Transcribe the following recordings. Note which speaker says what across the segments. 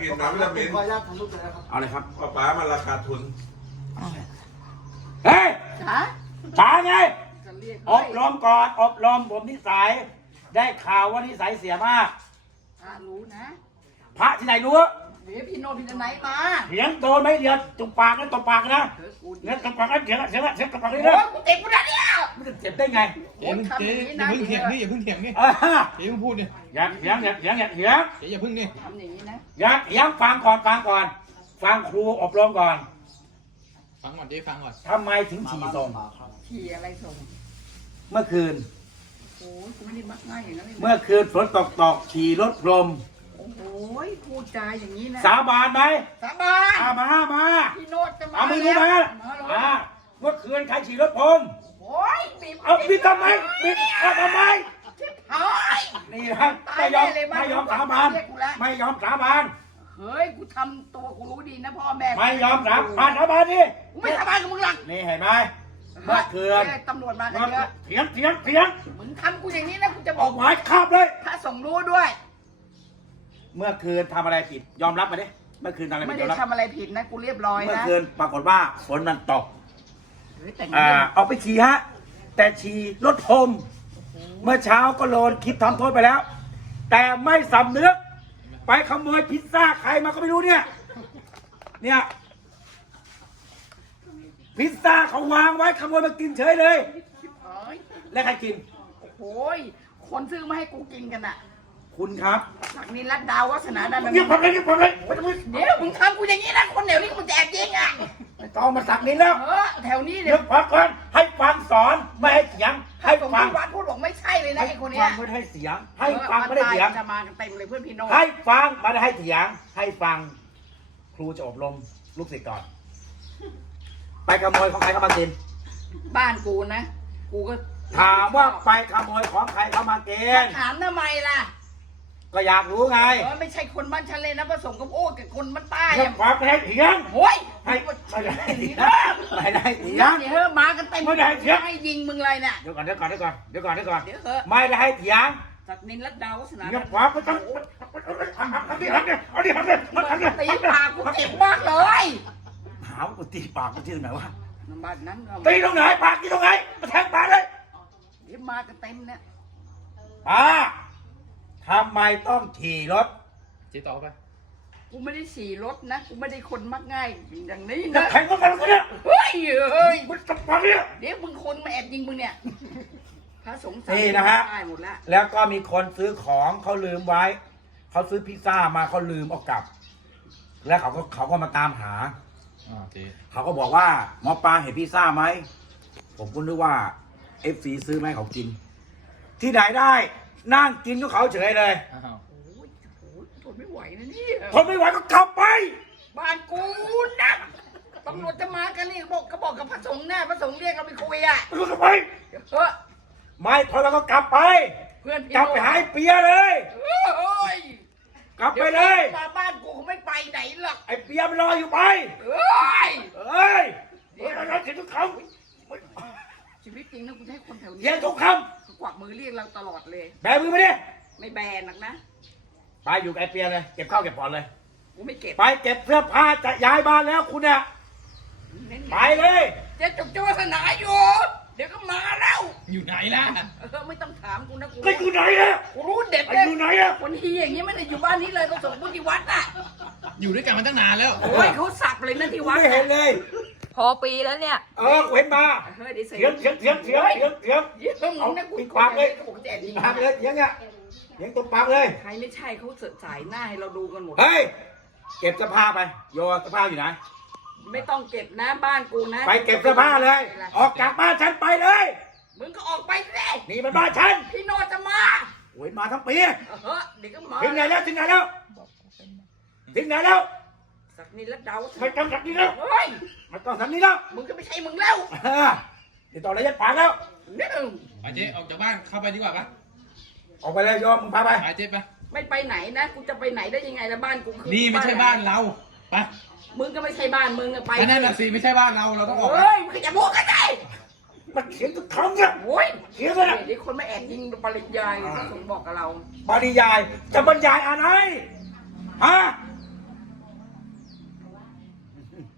Speaker 1: กินน้ำวิตามิน
Speaker 2: ขออนุญาตทำรูปเลยนะครับ
Speaker 3: เอาเลยครับ
Speaker 1: ป้ามันราคาทุน
Speaker 3: เฮ้ย
Speaker 4: จ๋า
Speaker 3: จ๋าไง
Speaker 4: จะเรียก
Speaker 3: อบรมก่อนอบรมผมนิสัยได้ข่าวว่านิสัยเสียมาก
Speaker 4: รู้นะ
Speaker 3: พระที่ไหนรู้
Speaker 4: เดี๋ยวพี่โนพี่จะไหนมา
Speaker 3: เถียงโดนไหมเดียวจุกปากนั่นตบปากนะ
Speaker 4: เฮ้ยกู
Speaker 3: งั้นตบปากนั่นเถียงตบปากเลย
Speaker 4: โอ้
Speaker 3: นะ
Speaker 4: ยกูเจ็บกูนะเนี่ย
Speaker 3: มันจะเจ็บได้ไง
Speaker 4: โอ้ยทำอย่างนี้
Speaker 5: อย่า
Speaker 4: นะ
Speaker 5: เพิ่งเถียงนี่อย่าเพิ่งเถียงนี่
Speaker 3: อ่า
Speaker 5: เดี๋ยวเพิ่งพูดนี่
Speaker 3: อย่าเถียงอย่าเถียงอย่าเถียง
Speaker 5: อย่าเพิ่งนี่
Speaker 4: ทำอย่างนี้นะ
Speaker 3: อย่าเถียงฟังก่อนฟังครูอบรมก่อน
Speaker 5: ฟังก่อนเจ๊ฟังก่อน
Speaker 3: ทำไมถึงฉี่ส่ง
Speaker 4: ขี่อะไรส่ง
Speaker 3: เมื่อคืน
Speaker 4: โอ้ยกูไม่ได้มักง่ายอย่างนั้นเลย
Speaker 3: เมื่อคืนฝนตกฉี่รถพรม
Speaker 4: โอ้โหพูดจาอย่างนี้นะ
Speaker 3: สาบานไหม
Speaker 4: สาบาน
Speaker 3: มา
Speaker 4: พี่โนจะมา
Speaker 3: เอามือนี้มา
Speaker 4: เลย
Speaker 3: เมื่อคืนใครฉี่รถพรม
Speaker 4: โอ้ยบีบ
Speaker 3: เอาบิดทำไมบิดเอาทำไม
Speaker 4: เฮ้ย
Speaker 3: นี่นะไม่ยอมสาบานไม่ยอมสาบาน
Speaker 4: เฮ้ยกูทำตัวกูรู้ดีนะพ่อแม่
Speaker 3: ไม่ยอมสาบานดิ
Speaker 4: กูไม่สาบานกับมึงหรอก
Speaker 3: นี่เห็นไหมเมื่อคืน
Speaker 4: ตำรวจมากันเยอะ
Speaker 3: เถียง
Speaker 4: มึงทำกูอย่างนี้นะกูจะบ
Speaker 3: อ
Speaker 4: อ
Speaker 3: อก กหมายคาบเลย
Speaker 4: พระสงฆ์รู้ด้วย
Speaker 3: เมื่อคืนทำอะไรผิดยอมรับมาดิเมื่อคืนทำอะไร
Speaker 4: ไม่
Speaker 3: ผิด
Speaker 4: ได้
Speaker 3: ยอมรับ
Speaker 4: ทำอะไรผิดนะกูเรียบร้อย
Speaker 3: เมื่อ
Speaker 4: นะ
Speaker 3: คืนปรากฏว่าฝนมันตก
Speaker 4: เฮ้ยแต่
Speaker 3: ออกไปฉี่ฮะแต่ฉี่รถพรมเมื่อเช้าก็โดนคลิปทำโทษไปแล้ว แต่ไม่สำนึกไปขโมยพิซซ่าใครมาก็ไม่รู้เนี่ยพิซซ่าเขาวางไว้ขโมยมากินเฉยเลย
Speaker 4: เฮ้ย
Speaker 3: แล้วใครกิน
Speaker 4: โอ้ยคนซื้อมาให้กูกินกันอ่ะ
Speaker 3: คุณครับ
Speaker 4: สักนินรัตดาววัฒนาดัน
Speaker 3: เงียบไปเลยไม่ต้อง
Speaker 4: เดี๋ยวมึงทำกูอย่างนี้นะคนเดี๋ยวนี้มึงจะแอบยิงอ่ะ
Speaker 3: ไม่ต้องมาสักนี้แล้ว
Speaker 4: แถวนี้
Speaker 3: เดี๋
Speaker 4: เดี๋
Speaker 3: ย
Speaker 4: ยว ว
Speaker 3: พักก่อนให้ฟังสอนไม่ให้เสียงให้
Speaker 4: ผม
Speaker 3: ฟัง
Speaker 4: ที่วัดพูดบอกไม่ใช่เลยนะไอ้คน
Speaker 3: ฟั
Speaker 4: เนี้ย
Speaker 3: งไม่ได้เสียง ให้ฟังไม่ได้เสียง
Speaker 4: จะมากันเต็มเลยเพื่อนพี่โน้
Speaker 3: ให้ฟังไม่ได้ให้เสียง ให้ฟัง ครูจะอบรมลูกศิษย์ก่อน ไปขโมยของใครเข้ามากิน
Speaker 4: บ้านกูนะกูก็
Speaker 3: ถามว่าไปขโมยของใครเข้ามากิน
Speaker 4: ถามทำไมล่ะ
Speaker 3: ก็อยากรู้ไง
Speaker 4: ไม่ใช่คนบ้านฉันเลยนะผสมกับโอ้กับคนบ้านใต้
Speaker 3: เรื่องความไม่ให้เถียง
Speaker 4: โอ้ย
Speaker 3: ให้ไม่ได้เถียงไม่ได้เถียง
Speaker 4: เดี๋ยวเฮ้มากันเต็ม
Speaker 3: ไม่ได้เถียง
Speaker 4: ให้ยิงมึงเลยเนี่ย
Speaker 3: เดี๋ยวก่อน
Speaker 4: เดี๋ยวเฮ้
Speaker 3: ไม่ได้ให้เถียง
Speaker 4: สักนินรัตดาววัฒนา
Speaker 3: เรื่องความไม่ต้องเอาดิ
Speaker 4: ตีปากกูเจ็บมากเลย
Speaker 3: หาว่ากูตีปากกูที่ไหนวะ
Speaker 4: บ้านนั้น
Speaker 3: ตีตรงไหนปากตีตรงไหนมาแทงปากเลย
Speaker 4: เดี๋ยวมากันเต็มเนี่ย
Speaker 3: ป้าทำไมต้องขี่รถ
Speaker 5: เจ๊ต่อไป
Speaker 4: กูไม่ได้ฉี่รถนะกูไม่ได้คนมักง่ายอย่างนี้
Speaker 3: จะ
Speaker 4: นะ
Speaker 3: แข่งกันเนี่ย
Speaker 4: เฮ้ย
Speaker 3: มันจะปากเนี่ย
Speaker 4: เดี๋ยวมึงคนมาแอบยิงมึงเนี่ยพระสงฆ์
Speaker 3: นี่นะฮะ
Speaker 4: ได้หมดละ
Speaker 3: แล้วก็มีคนซื้อของเขาลืมไว้ เขาซื้อพิซซ่ามาเขาลืมเอากลับ แล้วเขาก็มาตามหา
Speaker 5: เจ๊
Speaker 3: เขาก็บอกว่าหมอปลาเห็นพิซซ่าไหม ผมก็นึกว่า FC ซื้อมาให้เขากิน ที่ไหนได้ นั่งกินกับเขาเฉยเลย
Speaker 5: อ้าว
Speaker 4: โอ้ยทนไม่ไหวนะนี่
Speaker 3: ทนไม่ไหวก็กลับไป
Speaker 4: บ้านกูนะตำรวจจะมากันนี่บอกกับพระสงฆ์นะพระสงฆ์เรียกเราไปคุยอ่ะ
Speaker 3: ไม่ต้องกลับไป
Speaker 4: เฮ้ย
Speaker 3: ไม่ทนแล้วก็กลับไป
Speaker 4: เพื่อนพี่
Speaker 3: กลับไปหาไอ้เปียเลย
Speaker 4: เฮ้ย
Speaker 3: กลับไปเลย
Speaker 4: มาบ้านกูเขาไม่ไปไหนหรอก
Speaker 3: ไอ้เปียมันรออยู่ไป
Speaker 4: เฮ้ย
Speaker 3: เฮ้ยเฮ้ยเราเถียงทุกค
Speaker 4: ชีวิตจริงนะกูจะให้คนแถว
Speaker 3: ำ
Speaker 4: นี้
Speaker 3: เถียงทุกค
Speaker 4: กวักมือเรียกเราตลอดเลย
Speaker 3: ำแบมือมาดิ
Speaker 4: ไม่แบนหรอกนะ
Speaker 3: ไปอยู่กับไอ้เปียเลย เก็บข้าวเก็บผ่อนเลย
Speaker 4: กูไม่เก็บ
Speaker 3: ไปเก็บเสื้อผ้าจะย้ายบ้านแล้วคุณเนี่ยไปเลย
Speaker 4: เจ๊จุกเจ้าวัฒนาอยู่เดี๋ยวก็มาแล้ว
Speaker 5: อยู่ไหนล่ะ
Speaker 4: ไม่ต้องถามกูนะกู
Speaker 3: ไปอยู่ไหนอะ
Speaker 4: กูรู้เด็ด
Speaker 3: ไป
Speaker 4: เลย
Speaker 3: อยู่ไหนอะ
Speaker 4: คนทีอย่างนี้ไม่ได้อยู่บ้านนี้เลยเขาส่งพุทธิวัดอ่ะ
Speaker 5: อยู่ด้วยกันมาตั้งนานแล้ว
Speaker 4: โอ้ยเขาสักเลยนะที่วัด
Speaker 3: ไม่เห็นเลย
Speaker 6: พอปีแล้วเนี่ย
Speaker 3: กูเห็นมา
Speaker 4: เฮ้ยเดี๋ยวเสี
Speaker 3: เถียงเถียง
Speaker 4: มึงนะกู
Speaker 3: ปิดปากเลย
Speaker 4: กูจะแอบยิง
Speaker 3: ปากเลยเถียงอะเถียงตบปากเลย
Speaker 4: ใครไม่ใช่เขาเสดสายหน้าให้เราดูกันหมด
Speaker 3: เฮ้ย เก็บเสื้อผ้าไป โยเสื้อผ้าอยู่ไหน
Speaker 4: ไม่ต้องเก็บนะบ้านกูนะ
Speaker 3: ไปเก็บเสื้อผ้าเลย ออกจากบ้านฉันไปเลย
Speaker 4: มึงก็ออกไปสิ
Speaker 3: นี่มันบ้านฉัน
Speaker 4: พี่โนจะมา
Speaker 3: โอ้ยมาทั้งปี
Speaker 4: เดี๋ยวก็มา
Speaker 3: ถึงไหนแล้วถึงไหนแล้วถึงไหนแล้ว
Speaker 4: สักนินแล้วเดา
Speaker 3: ไม่ต้องสักนี้แล้ว
Speaker 4: เฮ้ย
Speaker 3: ไม่ต้องสักนี้แล้ว
Speaker 4: มึงก็ไม่ใช่มึงแล้ว
Speaker 3: ติดต่อระยะปากแล้ว
Speaker 4: นี่
Speaker 5: ไปเจ๊ออกจากบ้านเข้าไปดีกว่าปะ
Speaker 3: ออกไปเลยโยมมึงพาไป
Speaker 5: ไปเจ๊ไป
Speaker 4: ไม่ไปไหนนะกูจะไปไหนได้ยังไงละบ้านกูคือ
Speaker 5: นี่ไม่ใช่บ้านเราไป
Speaker 4: มึงก็ไม่ใช่บ้านมึงอะไป
Speaker 5: แค่นั้นน่ะสิไม่ใช่บ้านเราเราต้องออก
Speaker 4: เฮ้ยมึงจะพูดกันได้
Speaker 3: มันเถียงทุกครั้งเนี่ย
Speaker 4: โอ้ย
Speaker 3: เถียงเลยนะ
Speaker 4: เดี๋ยวคนมาแอบยิงปริญญาพระสงฆ์บอกกับเรา
Speaker 3: บรรยายจะบรรยายอะไรฮะ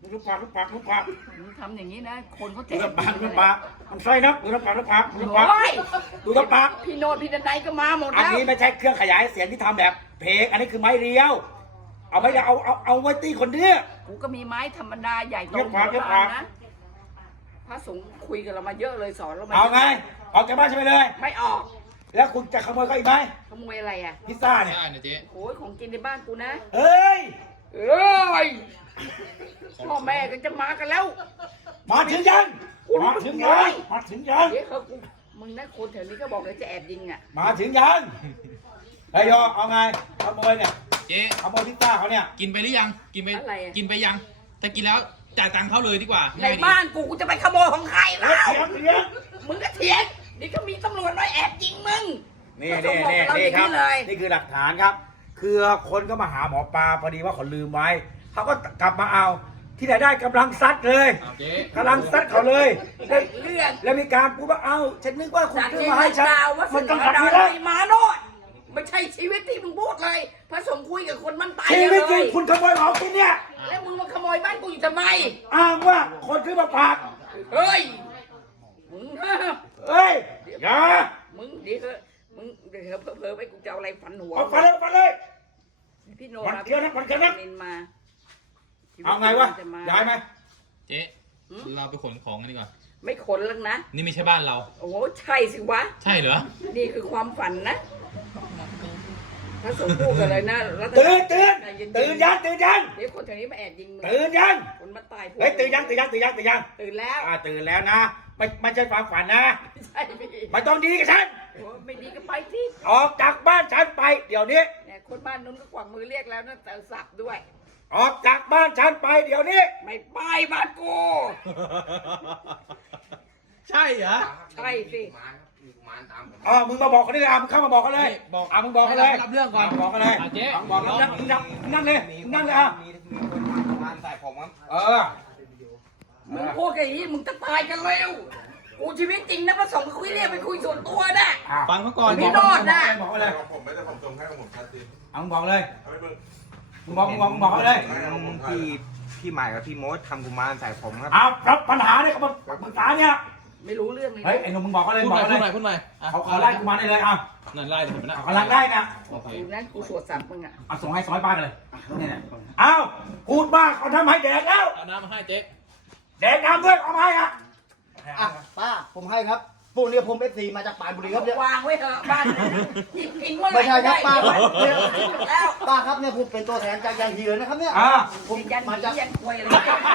Speaker 3: ลูกปากลูกปากลูกปาก
Speaker 4: มึงทำอย่างนี้นะ คนเขาแจ
Speaker 3: ดู
Speaker 4: ก
Speaker 3: น้ำปากดูน้ำปากมันไส้นะดูน้ำปากดูน้ำปากดูน้ำปาก
Speaker 4: โอ้ย
Speaker 3: ดูน้ำปาก
Speaker 4: พี่โนดพี่ดันไนก็มาหมด
Speaker 3: อัน
Speaker 4: แล้ว
Speaker 3: นี้ไม่ใช่เครื่องขยายเสียงที่ทำแบบเพลงอันนี้คือไม้เรียว เอาไม่ได้เอาไว้ตีคนเนี้ย
Speaker 4: กูก็มีไม้ธรรมดาใหญ่โต
Speaker 3: เรียบร้อยเรียบร้อย
Speaker 4: นะพระสงฆ์คุยกับเรามาเยอะเลยสอนเรามา
Speaker 3: เอาไงออกจากบ้านใช่ไหมเลย
Speaker 4: ไม่ออก
Speaker 3: แล้วคุณจะขโมยเขาอีกไหม
Speaker 4: ขโมยอะไรอ่ะ
Speaker 3: พิซซ่าเนี่ย
Speaker 5: ได้นะเจ๊
Speaker 4: โอ้ยของกินในบ้านกูนะ
Speaker 3: เอ้ย
Speaker 4: เอ้ยพ่อแม่ก็จะมากันแล้ว
Speaker 3: มาถึงยังมาถึงยังมาถึงยัง
Speaker 4: เดี๋ยวเขากูมึงนะคนแถวนี้ก็บอกเลยจะแอบยิงอ่ะ
Speaker 3: มาถึงยังเฮ้ยโยเอาไงขโมยเนี่ย
Speaker 5: เจ๊
Speaker 3: ขโมยพิซซ่าเขาเนี่ย
Speaker 5: กินไปหรือยังกินไป
Speaker 4: อะไรอะ
Speaker 5: กินไปยังถ้ากินแล้วจ่ายตังค์เขาเลยดีกว่า
Speaker 4: ใน
Speaker 5: ง่ายดี
Speaker 4: บ้านกูกูจะไปขโมยของใคร
Speaker 3: เฮ้
Speaker 4: แล้
Speaker 3: ยว เถียง
Speaker 4: มึงก็เถียงเดี๋ยวก็มีตำรวจมาแอบยิงมึง
Speaker 3: นี่
Speaker 4: พระส
Speaker 3: นี่
Speaker 4: งฆ์บอก
Speaker 3: นี่
Speaker 4: กับเราอย่าง
Speaker 3: นี่ครับ
Speaker 4: นี้เลย
Speaker 3: นี่คือหลักฐานครับ คือคนก็มาหาหมอปลาพอดีว่าเขาลืมไว้เขาก็กลับมาเอา ที่ไหนได้กำลังซัดเลย
Speaker 5: เอาเจ๊
Speaker 3: กำลังซัดเขาเลยแล้ว
Speaker 4: เรื่อง
Speaker 3: แล้วมีการพูดว่าเอาฉันนึกว่าคุณ
Speaker 4: จาก
Speaker 3: ซื้อ
Speaker 4: เย็น
Speaker 3: มาให้ฉัน
Speaker 4: ดาวว่า
Speaker 3: มั
Speaker 4: สิ่
Speaker 3: น
Speaker 4: ง
Speaker 3: ต้อง
Speaker 4: ดา
Speaker 3: ทำ
Speaker 4: ว
Speaker 3: นี้แล้ว
Speaker 4: มาโนดไม่ใช่ชีวิตที่มึงพูดเลยพระสงฆ์คุยกับคนมันตาย
Speaker 3: ชีวิตจริง
Speaker 4: เลย
Speaker 3: คุณขโมยของกินเนี่ย
Speaker 4: แล้วมึงมาขโมยบ้านกูอยู่ทำไม
Speaker 3: อ้างว่าคนซื้อมาฝาก
Speaker 4: เฮ้ยมึง
Speaker 3: เอ้ยอย่า
Speaker 4: มึงเดี๋ยวเถอะมึงเดี๋ยวเผลอๆไปกูจะเอาอะไรฟันหัว
Speaker 3: เอาไปเลยไปเลย
Speaker 4: พี่โน
Speaker 3: มันเกี่ยวนะมันเกี่ยวนะ
Speaker 4: เนมา
Speaker 3: เอาไงวะ
Speaker 4: จม
Speaker 3: ย้ายไหม
Speaker 5: เจ๊เราไปขนของกันดีกว่า
Speaker 4: ไม่ขนแล้วนะ
Speaker 5: นี่ไม่ใช่บ้านเรา
Speaker 4: โอ้โหใช่สิวะ
Speaker 5: ใช่เหรอ
Speaker 4: นี่คือความฝันนะพระสงฆ์พูดกันเลยนะรัต
Speaker 3: ตื่นตื่น
Speaker 4: ใจเย็น
Speaker 3: ตื่นยังตื่นยัง
Speaker 4: เดี๋ยวคนแถวนี้มาแอบยิงมึง
Speaker 3: ตื่นยัง
Speaker 4: คนมาตาย
Speaker 3: เฮ้ยตื่นยังตื่นยังตื่นยังตื่นยัง
Speaker 4: ตื่นแล้ว
Speaker 3: ตื่นแล้วนะไม่ใช่ความฝันนะ
Speaker 4: ไม่ใช่พี่
Speaker 3: ไม่ต้องดีกับฉัน
Speaker 4: โอ้ไม่ดีก็ไปที่
Speaker 3: ออกจากบ้านฉันไป เดี๋ยวนี้
Speaker 4: เนี่ยคนบ้านนู้นก็กวักมือเรียกแล้วนะแต่สับด้วย
Speaker 3: ออกจากบ้านฉันไปเดี๋ยวนี้
Speaker 4: ไม่ไปบ้านกู
Speaker 5: ใช่เหรอ
Speaker 4: ใช่สิ
Speaker 3: อ๋อมึงมาบอกเขาได้เลยมึงเข้ามาบอกเขาเลย
Speaker 5: นี่บอก
Speaker 3: มึงบอกเขาเลย
Speaker 5: ให้รับเรื่องก่อน
Speaker 3: บอกเขาเลย
Speaker 5: เจ๊
Speaker 3: บอกเขานั่งนั่งเลยนั่งเลยอ่ะ
Speaker 1: มีคนมาใส่ผมครับ
Speaker 3: เออ
Speaker 4: มึงพูดอย่างนี้มึงจะตายกันเร็วกูชีวิตจริงนะพระสงฆ์คุยเรียกไปคุยส่วนตัวนะ
Speaker 5: ฟังเขาก่อน
Speaker 4: พี่โนด
Speaker 3: บอกเขาเลย
Speaker 2: ผมไม่ได้ผมส่งให้ผมชัดเจน
Speaker 3: มึงบอกเลย
Speaker 2: เอาไปเบิ่ง
Speaker 3: มึงบอกเขาเลย
Speaker 1: พี่ใหม่กับพี่โมดทำกุมารใส่ผมครับ
Speaker 3: เอารับปัญหาเนี่ยเขามาปรึกษาเนี่ย
Speaker 4: ไม่รู้เรื่องเลย
Speaker 3: เฮ้ยไอ้หนุ่มมึงบอกเขาเลย
Speaker 5: พูด
Speaker 3: บ
Speaker 5: ห
Speaker 3: อก
Speaker 5: น่อย
Speaker 3: เขา
Speaker 5: พูด
Speaker 3: เล
Speaker 5: หน่อย
Speaker 3: ย
Speaker 5: พูดหน่อย
Speaker 3: เขาไล่กูมาได้เลยอ่ะ
Speaker 5: นั่นไล่ผมไปนะ
Speaker 3: เขากำลังได้นะ
Speaker 5: โอเค
Speaker 4: กูนั้นกูสวดสับมึงอ่ะ
Speaker 3: เอาส่งให้ซอยบ้านเลยนี่นะเอาพูดมากเขาทำให้แดกแล้ว
Speaker 5: เอาน้ำมาให้เจ๊
Speaker 3: แดกน้ำด้วยเอามาให้อ่ะ
Speaker 7: อ่ะป้าผมให้ครับพวกนี้ผมFCมาจากปรานบุรีครับเนี่ยว
Speaker 4: างไว้เถอะบ้านหยิบกินเมื่อไหร่
Speaker 7: ไม่ใช่ครับป้า
Speaker 4: ได้
Speaker 7: เนี่ย
Speaker 4: แล้ว
Speaker 7: ป้าครับเนี่ยผมเป็นตัวแทนจากยันทีเลยนะครับเนี่ย
Speaker 3: อ่า
Speaker 7: ผม
Speaker 4: ยัน
Speaker 7: มา
Speaker 4: ห
Speaker 7: จาก
Speaker 4: นียันควยอะไร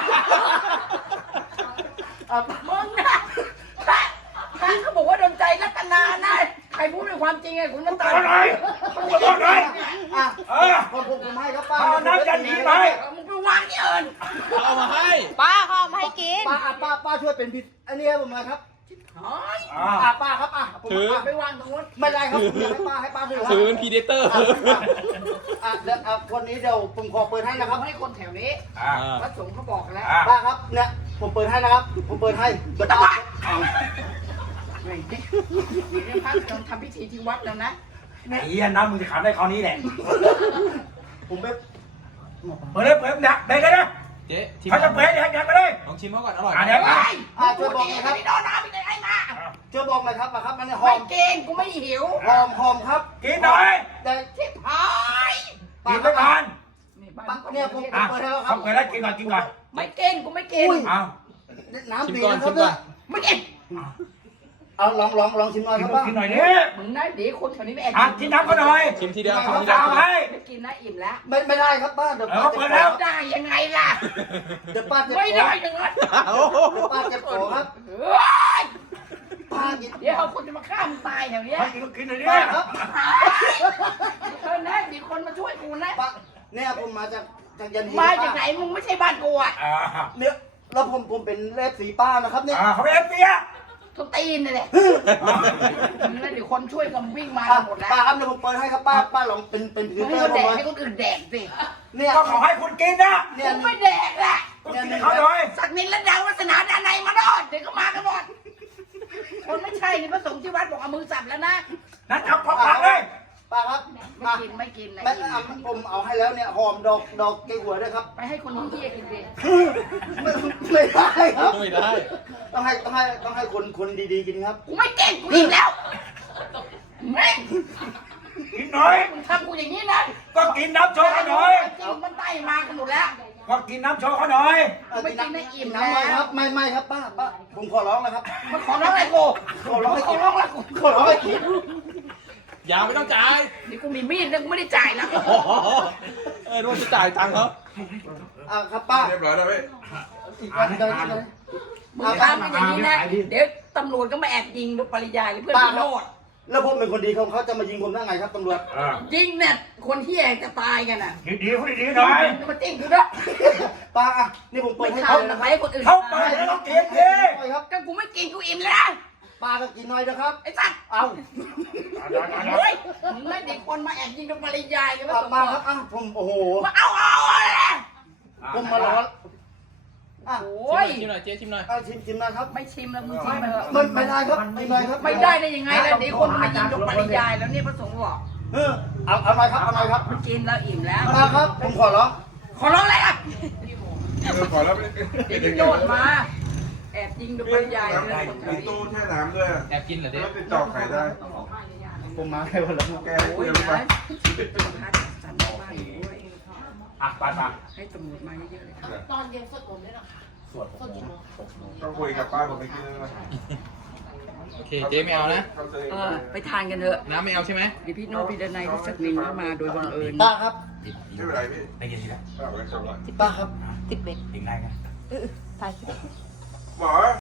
Speaker 7: อ่ะ
Speaker 4: มึงนะถ้าเขาบอกว่าโดนใจรัตนานะใครพูดด้วยความจริงไงคุณน้ำตาล
Speaker 3: เอาหน่อยเอาหน่อย
Speaker 7: อ่ะ
Speaker 3: เออ
Speaker 7: ผมให้ครับป้า
Speaker 3: เอาน้ำยันหีไป
Speaker 4: มึงไปวางที่อื่น
Speaker 5: เอามาให้
Speaker 6: ป้าเขาเอามาให้กิน
Speaker 7: ป้าช่วยเป็นพิษอันนี้ให้ผมหน่อยครับ
Speaker 4: เฮ้ย
Speaker 7: ป้าครับผม
Speaker 5: ถือ
Speaker 4: ไปวางตรงนู้น
Speaker 7: ไม่ได้ครับให้ป้าถือครับ
Speaker 5: ถือเป็นพีเดเตอร์
Speaker 7: เดี๋ยววันนี้เดี๋ยวผมขอเปิดให้นะครับ
Speaker 4: ให้คนแถวนี้
Speaker 3: อ่า
Speaker 4: พระสงฆ์เขาบอกกันแล้ว
Speaker 3: อ่า
Speaker 7: ป้าครับเนี่ยผมเปิดให้นะครับ ผมเปิดให้เดี๋ยวป้า
Speaker 4: เดี๋ยวนี้พระต้องทำพิธีที่วัดแล้วนะ
Speaker 3: ไอ้เหี้ยน้ำมึงจะขันได้คราวนี้แหละ
Speaker 7: ผมไป
Speaker 3: เปิดเลยเปิดดักได้เลยนะ
Speaker 5: เจ๊ชิม
Speaker 3: เขาจะเปิดแดกไปเลย
Speaker 5: ลองชิมเขาก่อนอร่อยไหม
Speaker 3: อ่ะเดี๋ยว
Speaker 7: ช่วยบอกหน่อยครับ
Speaker 4: ไม่โดนน้ำไม่ได้ไอ้มา
Speaker 7: ช่วยบอกหน่อยครับนะครับมันหอ
Speaker 4: ไม่
Speaker 7: ม
Speaker 4: เก่งกูไม่หิว
Speaker 7: หอมครับ
Speaker 3: กินหน่อย
Speaker 7: แต่
Speaker 4: ชิบหาย
Speaker 3: กินไปก่อน
Speaker 7: เนี่ยผม
Speaker 3: อ่ะ
Speaker 7: เปิดให้แล้วครั
Speaker 3: เขา
Speaker 7: บ
Speaker 3: เปิดแล้วกินก่อนกินก่อน
Speaker 4: ไม่เก่งกูไม่เก่ง
Speaker 3: เอา
Speaker 7: น้ำ
Speaker 5: ชิม
Speaker 7: ดี
Speaker 5: ก่อน
Speaker 7: นะค
Speaker 5: ชิ
Speaker 7: รับ
Speaker 5: มก่
Speaker 7: เนี่
Speaker 5: อย น
Speaker 4: ไม่เก่ง
Speaker 7: เอาลองชิมหน่อย
Speaker 3: กิ
Speaker 7: คน รับป้า
Speaker 3: กินหน่อยดิ
Speaker 4: มึงนะเดี๋ยวคนแถวนี้ไม่แอบ
Speaker 3: อ่ะกินน้ำก็หน่อย
Speaker 5: ชิมทีเดียว
Speaker 3: เขา
Speaker 5: ชิมทีเดียว
Speaker 3: เอาให้
Speaker 4: ไม่กินนะอิ่มแล้ว
Speaker 7: ไม่ได้ครับป้าเดี๋ยว
Speaker 3: เออ
Speaker 7: ป้า
Speaker 3: เปิ
Speaker 7: เจ็
Speaker 3: ด
Speaker 7: บ
Speaker 3: แล้ว
Speaker 7: คอ
Speaker 4: ได้ยังไงล่ะ
Speaker 7: เดี๋ยวป้าเจ็บ
Speaker 4: ไม่
Speaker 7: คอ
Speaker 4: ได้ยังไง
Speaker 7: เดี๋ยวป้าเจ็บคอครับ
Speaker 4: เฮ้ย
Speaker 7: ป้ากิน
Speaker 4: เดี๋ยวคนจะมาฆ่ามึงตายแถวเนี้ย
Speaker 3: ให้กินหน่อยดิ
Speaker 7: ป้าครับ
Speaker 4: เออนะมีคนมาช่วยกูนะ
Speaker 7: ป้าเนี่ยผมมาจากยันที
Speaker 4: มาจากไหนมึงไม่ใช่บ้านกูอ่ะ
Speaker 3: อ่า
Speaker 7: เนี่ยแล้วผมเป็นเลฟสีป้านะครับเนี่ย
Speaker 3: เขาเป็นเอฟซีอ่ะ
Speaker 4: ทุกตีนเลยมึงนะเดี๋ยวคนช่วยกันวิ่งมาหมดแล้ว
Speaker 7: ป้าครับเดี๋ยวผมเปิดให้ครับป้าลองเป็นพรี
Speaker 4: มึง
Speaker 7: เซนเตอ
Speaker 4: ให้
Speaker 7: ร์
Speaker 4: คนแดก
Speaker 7: ผมเลย
Speaker 4: ให้คนอื่นแดกสิ
Speaker 7: เนี่ย
Speaker 3: ก็ขอให้คุณกินนะ
Speaker 7: เนี่ย
Speaker 4: กูไม่แดกแหละ
Speaker 3: ก็กินเขาหน่อย
Speaker 4: สักนินและดาววัฒนาดานในมาโนดเดี๋ยวก็มากันหมดคนไม่ใช่นี่พระสงฆ์ที่วัดบอกเอามือสับแล้วนะ
Speaker 3: นั่นจับปากเลย
Speaker 7: ป้าครับ
Speaker 4: ไม่กินนะ
Speaker 7: ไม่ผมเอาให้แล้วเนี่ยหอมดอกเกลือหัวด้วยครับ
Speaker 4: ไปให้คนที่กินดิ
Speaker 7: ไม่ได้ครับ
Speaker 5: ไม่ได้
Speaker 7: ต้องให้คนดีๆกินครับ
Speaker 4: กูไม่เก่งกูอิ่มแล้วแม่ง
Speaker 3: กินหน่อย
Speaker 4: มึงทำกูอย่างนี้นะ
Speaker 3: ก็กินน้ำโชว์เขาหน่อย
Speaker 4: จริงมันไต้มากันหมดแล้ว
Speaker 3: ก็กินน้ำโชว์เขาหน่อย
Speaker 4: ไม่กินได้อิ่ม
Speaker 7: น้ำไม่
Speaker 4: แล้
Speaker 7: คว รับไม่ครับป้าผมขอร้องนะครับ
Speaker 4: มันขอร้องอะไรกู
Speaker 7: ขอร้องให้
Speaker 4: ขอ
Speaker 7: กิน
Speaker 4: ร้องละกู
Speaker 7: ขอร้องให้กิน
Speaker 5: อย่าไม่ต้องจ่าย
Speaker 4: นี่กูมีมีดนะกูไม่ได้จ่ายนะ
Speaker 5: โอ้โหรู้ว่าจะจ่ายตังค์เขา
Speaker 7: ครับป้า
Speaker 2: เรียบร้อยแล้วพี่
Speaker 7: อีกวันหนึงเลย
Speaker 4: มึงทำอย่างนี้นะเดี๋ยวตำรวจก็มาแอบยิงโดยปริยายเลยเพื่อนพี่โนด
Speaker 7: แล้วผมเป็นคนดีเขาจะมายิงผมได้ไงครับตำรวจ
Speaker 4: ยิงเนี่ยคนที่แอบจะตายกันน่ะ
Speaker 3: ดีๆพูดดีๆหน่อย
Speaker 4: มาจิ้งกูนะ
Speaker 7: ป้านี่ผมเปิ
Speaker 4: ไม่
Speaker 7: ดให้เขา
Speaker 4: ทำ
Speaker 7: นะ
Speaker 4: นะ
Speaker 7: ค
Speaker 4: ไป
Speaker 7: รับ
Speaker 4: ให้คนอื่น
Speaker 3: เขาเปิดแล้วต้องกินดิ
Speaker 7: ครับ
Speaker 4: ก็กูไม่กินกูอิ่มแล้ว
Speaker 7: ป้าก็กินหน่อยนะครับ
Speaker 4: ไอ้สัตว์
Speaker 7: เอา
Speaker 4: เฮ้ยมึงไม่เด็กคนมาแอบยิงโดยปริยายเลยว่าสม
Speaker 7: ป้า
Speaker 4: บู
Speaker 7: ค
Speaker 4: ร
Speaker 7: รับ
Speaker 4: ณ์
Speaker 7: ผมโอ้โห
Speaker 4: มาเอาอะไร
Speaker 7: ผมมารอ
Speaker 4: โอ้ย
Speaker 5: ชิมหน่อยเจ๊ชิมหน่อย
Speaker 7: ชิมนะครับ
Speaker 4: ไม่ชิมแล้วมึงชิมไปเถอะ
Speaker 7: มันไม่ได้ครับไม่ได้ครับ
Speaker 4: ไม่ได้ได้ยังไงล่ะเดี๋ยวคนมายิงโดยปริยายแล้วนี่พระสงฆ์บอก
Speaker 7: เอาหน่อยครับเอาหน่อยครับ
Speaker 4: มันกินแล้วอิ่มแล้ว
Speaker 7: ป้าครับผมขอร้อง
Speaker 4: ขอร้องอะไรอ่ะ
Speaker 2: ขอแล้ว
Speaker 4: เดี๋ยวพี่โนดมา แอบยิงโดยปริยายเลย
Speaker 2: มีตู้แช่น้ำด้วย
Speaker 5: แอบกินเหรอเจ๊
Speaker 2: แล้วติดต่อใครได้
Speaker 7: ผมมาให้วันละ
Speaker 2: แก
Speaker 4: โอ้
Speaker 2: คุ
Speaker 4: ย
Speaker 2: ยกันไป
Speaker 4: นะสันบ้านด้วย
Speaker 3: อ่ะไปมา
Speaker 4: ให้ตำรวจมาเยอะๆเลยค่ะ
Speaker 8: ตอนเย็นสวดมนต์ด้วยนะคะ
Speaker 3: สวด
Speaker 8: สวดกี่โมง
Speaker 2: ต้องคุยกับป้าผมไปกินแล้ว
Speaker 5: โอเคเจ๊ไม่เอานะ
Speaker 4: ไปทานกันเถอะ
Speaker 5: น้ำไม่เอาใช่ไหม
Speaker 4: เดี๋ยวพี่โน้ตพี่ดนัยพี่สักนินก็มาโดยบังเอิญ
Speaker 7: ป้าครับ
Speaker 2: ไม่เป็นไรพี่
Speaker 3: ได้ยินทีแล้ว
Speaker 2: เอาไว้จบละ
Speaker 7: ป้าครับ
Speaker 6: ติดเบ็ด
Speaker 3: ถึงได้ไง
Speaker 6: ถ่ายคลิป
Speaker 2: หมอ